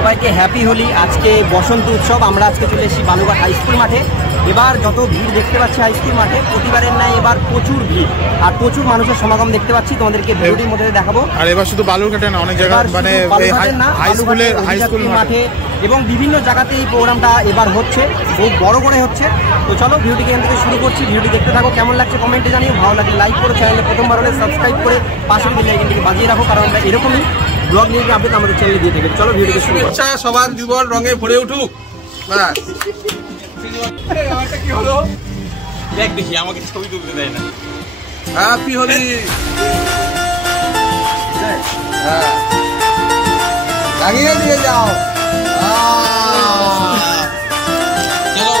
সবাইকে হ্যাপি হোলি। আজকে বসন্ত উৎসব, আমরা আজকে চলে এসেছি বালুরঘাট হাই স্কুল মাঠে। এবার যত ভিড় দেখতে পাচ্ছি হাই স্কুল মাঠে, প্রতিবারের নাই এবার প্রচুর ভিড় আর প্রচুর মানুষের সমাগম দেখতে পাচ্ছি, তোমাদেরকে ভিডিওর মধ্যে দেখাবো। আর এবার শুধু বালুরঘাটে না, অনেক জায়গায় মানে হাই স্কুল মাঠে এবং বিভিন্ন জায়গাতে এই প্রোগ্রামটা এবার হচ্ছে, খুব বড় করে হচ্ছে। তো চলো ভিডিওটিকে এখান থেকে শুরু করছি, ভিডিওটি দেখতে থাকো। কেমন লাগছে কমেন্টে জানিও, ভালো লাগলে লাইক করে, চ্যানেলে প্রথমবার হলে সাবস্ক্রাইব করে পাশের বেল আইকনটিকে বাজিয়ে রাখো, কারণ আমরা এরকমই ব্লগ নিউজ আপডেট আমাদের চ্যানেলে দিয়ে থাকি। চলো ভিডিওটি শুরু করছি। সবার জীবন রঙে ভরে উঠুক। ব্যাস কি হলো দেখ, দেখি আমাকে ছবি তুলতে দেয় না। হ্যাপি হোলি। হ্যাঁ লাগিয়ে দিয়ে যাও। চলো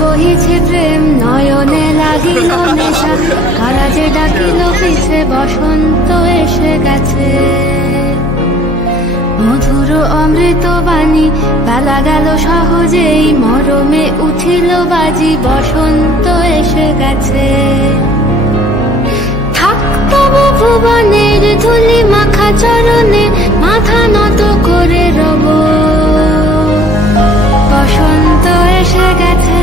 বহিছে প্রেম নয়নে লাগিল নেশা, কারা যে ডাকিল পিছে বসন্ত এসে গেছে। মধুর অমৃত বাণী বেলা গেল সহজেই, মরমে উঠিল বাজি বসন্ত এসে গেছে। থাকতব ভুবনের ধুলি মাখা চরণে, মাথা নত করে রব। বসন্ত এসে গেছে,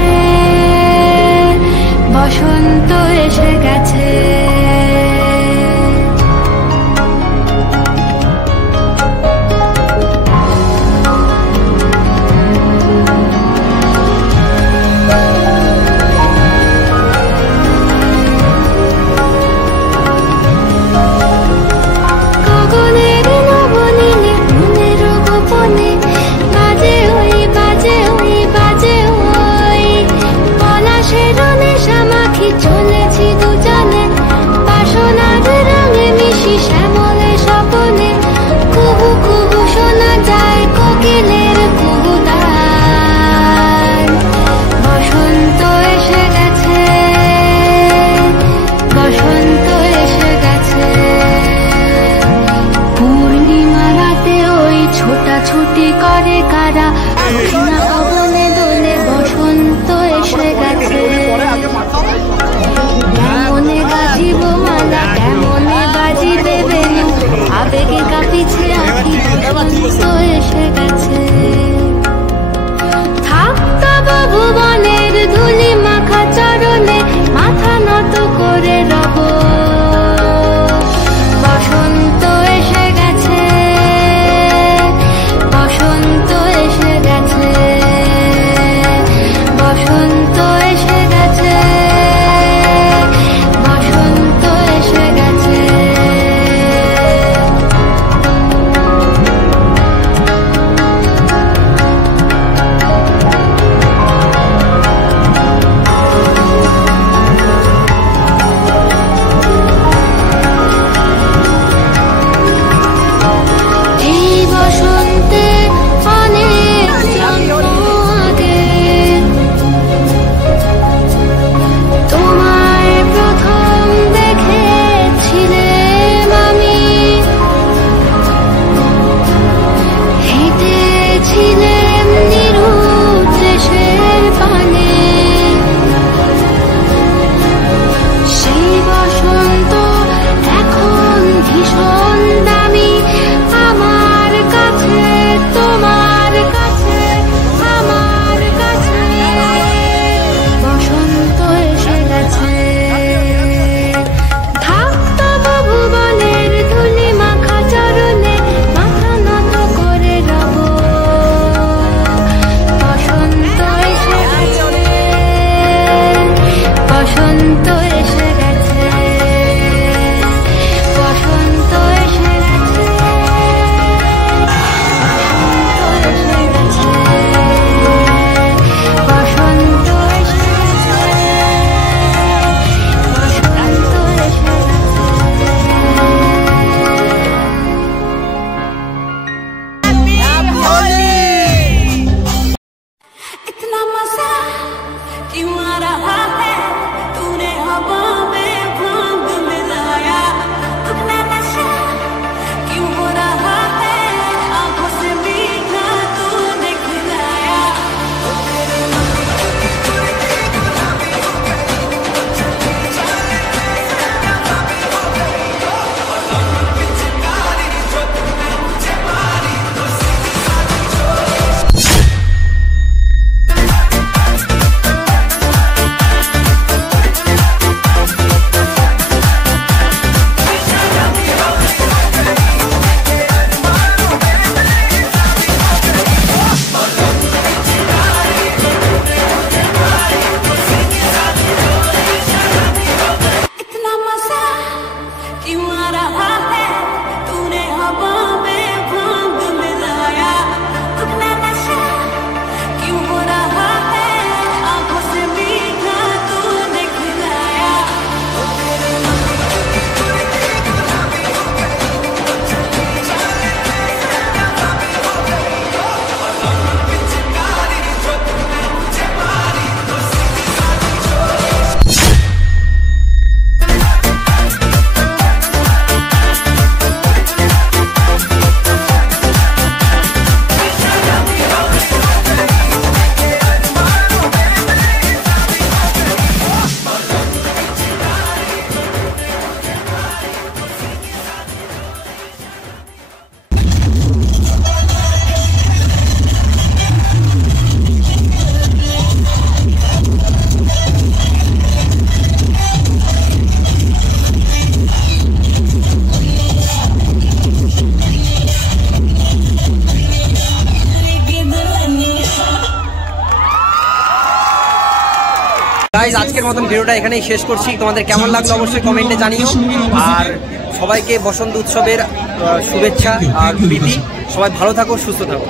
বসন্ত এসে গেছে। ছুটি করে কারা, পবনে দোলে বসন্ত এসে গেছে। কেমনে বাজিব মালা, কেমনে বাজিবে বেনু, আবেগে কাঁপিছে আঁখি, বসন্ত এসে গেছে। থাকতব ভুবনের ধুলি মাখা চরণে, মাথা নত করে রব। বসন্ত এসে গেছে, বসন্ত এসে গেছে, বসন্ত এসে গেছে, বসন্ত এসে গেছে। আজকের মতন ভিডিওটা এখানেই শেষ করছি। তোমাদের কেমন লাগলো অবশ্যই কমেন্টে জানিও। আর সবাইকে বসন্ত উৎসবের শুভেচ্ছা আর প্রীতি। সবাই ভালো থাকো, সুস্থ থাকো।